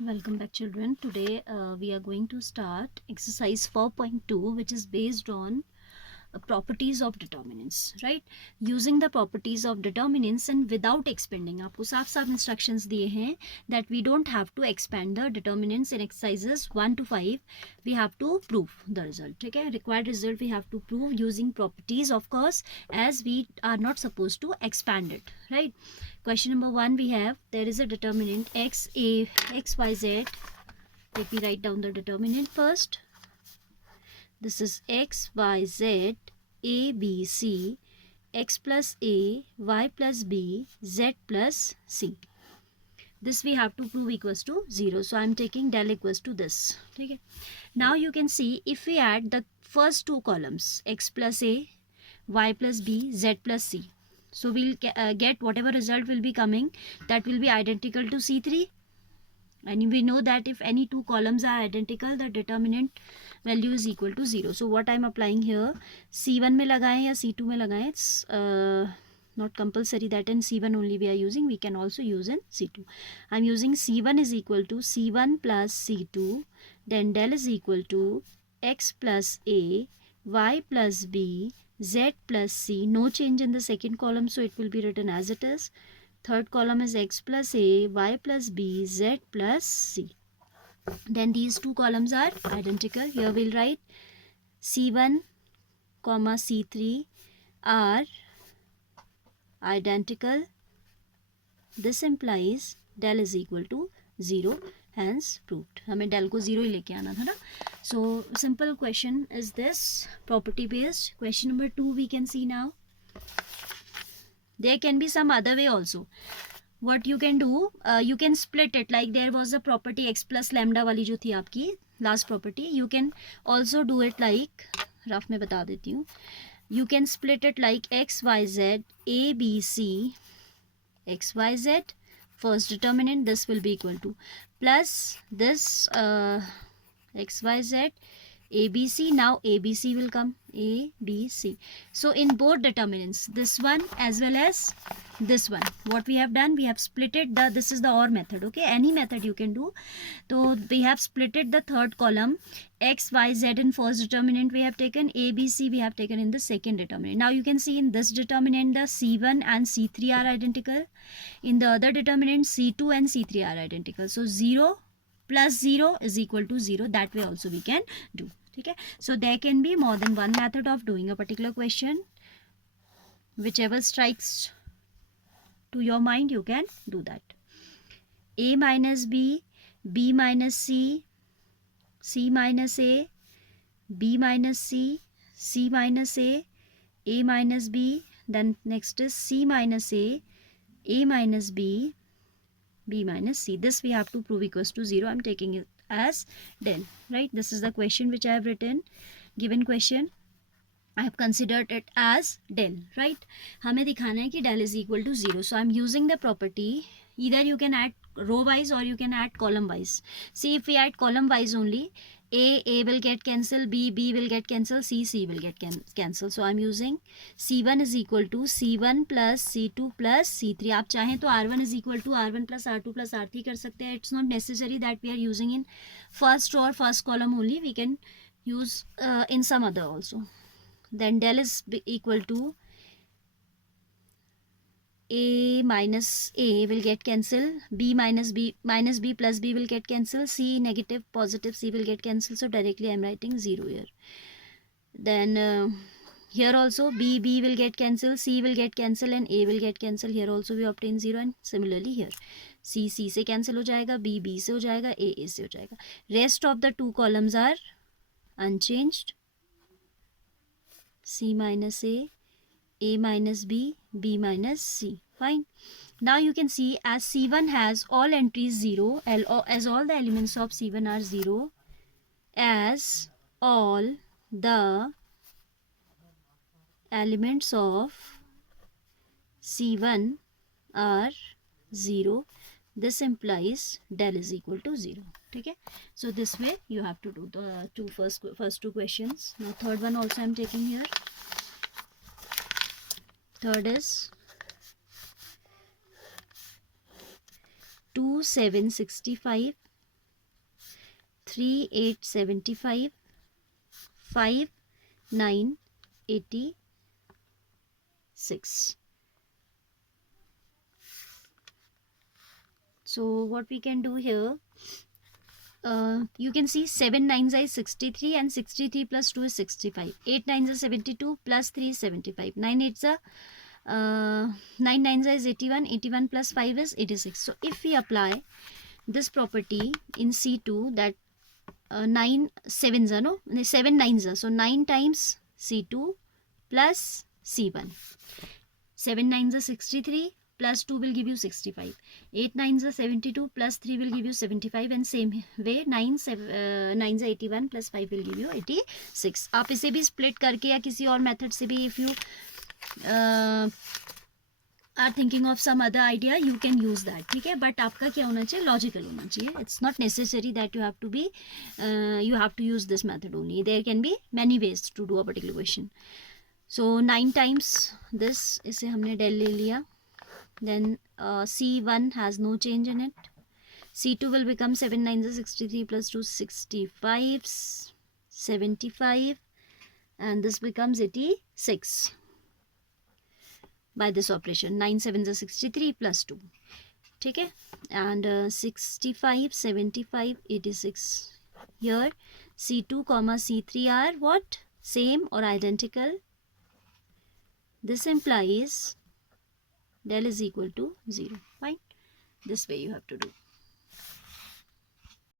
Welcome back, children. Today we are going to start exercise 4.2, which is based on properties of determinants, right? Using the properties of determinants and without expanding. आपको साफ साफ instructions दिए हैं that we don't have to expand the determinants in exercises 1 to 5. We have to prove the result. ठीक है? Required result we have to prove using properties, of course, as we are not supposed to expand it, right? Question number 1 we have, there is a determinant x, a, x, y, z. Let me write down the determinant first. This is x, y, z, a, b, c, x plus a, y plus b, z plus c. This we have to prove equals to 0. So I am taking del equals to this. Okay. Now you can see if we add the first two columns, x plus a, y plus b, z plus c. So we'll get whatever result will be coming, that will be identical to C3. And we know that if any two columns are identical, the determinant value is equal to 0. So what I am applying here, C1 में लगाएं या C2 में लगाएं, it's not compulsory that in C1 only we are using. We can also use in C2. I am using C1 is equal to C1 plus C2. Then del is equal to x plus a, y plus b, z plus c. No change in the second column, so it will be written as it is. Third column is x plus a, y plus b, z plus c. Then these two columns are identical. Here we'll write C1, C3 are identical. This implies del is equal to 0. Hence proved. हमें del को 0 ही लेके आना था ना. So simple question is this, property based. Question number 2 we can see now. There can be some other way also. What you can do, you can split it, like there was a property x plus lambda वाली जो थी आपकी last property. You can also do it like, rough में बता देती हूँ. You can split it like x, y, z, a, b, c, x, y, z. First determinant, this will be equal to plus this x, y, z, a, b, c. Now a, b, c will come, a, b, c. So in both determinants, this one as well as this one, what we have done, we have splitted the, this is the OR method, okay, any method you can do. So we have splitted the third column, x, y, z in first determinant we have taken, a, b, c we have taken in the second determinant. Now you can see in this determinant the C1 and C3 are identical. In the other determinant C2 and C3 are identical. So 0 plus 0 is equal to 0. That way also we can do. Okay? So there can be more than one method of doing a particular question. Whichever strikes to your mind, you can do that. A minus b, b minus c, c minus a, b minus c, c minus a minus b. Then next is c minus a minus b, b minus c. This we have to prove equals to 0. I am taking it as del, right? This is the question which I have written, given question. I have considered it as del, right? हमें दिखाना है कि del is equal to 0. So I am using the property. Either you can add row wise or you can add column wise. See, if we add column wise only, A will get cancelled, B will get cancelled, C will get cancelled. So I am using C1 is equal to C1 plus C2 plus C3. आप चाहें तो R1 is equal to R1 plus R2 plus R3 कर सकते हैं. It's not necessary that we are using in first row or first column only. We can use in some other also. Then del is equal to A minus A will get cancelled, B minus B plus B will get cancelled, C negative positive C will get cancelled. So directly I am writing 0 here. Then here also B will get cancelled, C will get cancelled and A will get cancelled. Here also we obtain 0 and similarly here C से cancel हो जाएगा, B से हो जाएगा, A से हो जाएगा. Rest of the two columns are unchanged. C minus A minus B, B minus C. Fine. Now you can see as C1 has all entries 0, as all the elements of C1 are 0, as all the elements of C1 are 0, this implies del is equal to 0. Okay? So this way you have to do the first two questions. Now third one also I am taking here. Third is 2, 7, 65 3 8 75, 5 9 86. So what we can do here, you can see 7 9s is 63 and 63 plus 2 is 65. 8 9s are 72 plus 3 is 75. 9 8s are 9 9s is 81. 81 plus 5 is 86. So if we apply this property in C2, that 9 7s are, no, 7 9s are, so 9 times C2 plus C1. 7 9s are 63 plus 2 will give you 65. 8 9s are 72 plus 3 will give you 75, and same way 9 9s are 81 plus 5 will give you 86. आप इसे भी split करके या किसी और method से भी, if you are thinking of some other idea, you can use that. ठीक है, but आपका क्या होना चाहिए, logical होना चाहिए. It's not necessary that you have to be you have to use this method only. There can be many ways to do a particular question. So 9 times this, इसे हमने del ले लिया. Then C1 has no change in it. C2 will become 7 9s is 63 plus 2 65, 75, and this becomes 86 by this operation. 9 7s are 63 plus 2. ठीक है, and 65 75 86. Here C2 comma C3 are what, same or identical. This implies del is equal to 0. Fine, this way you have to do.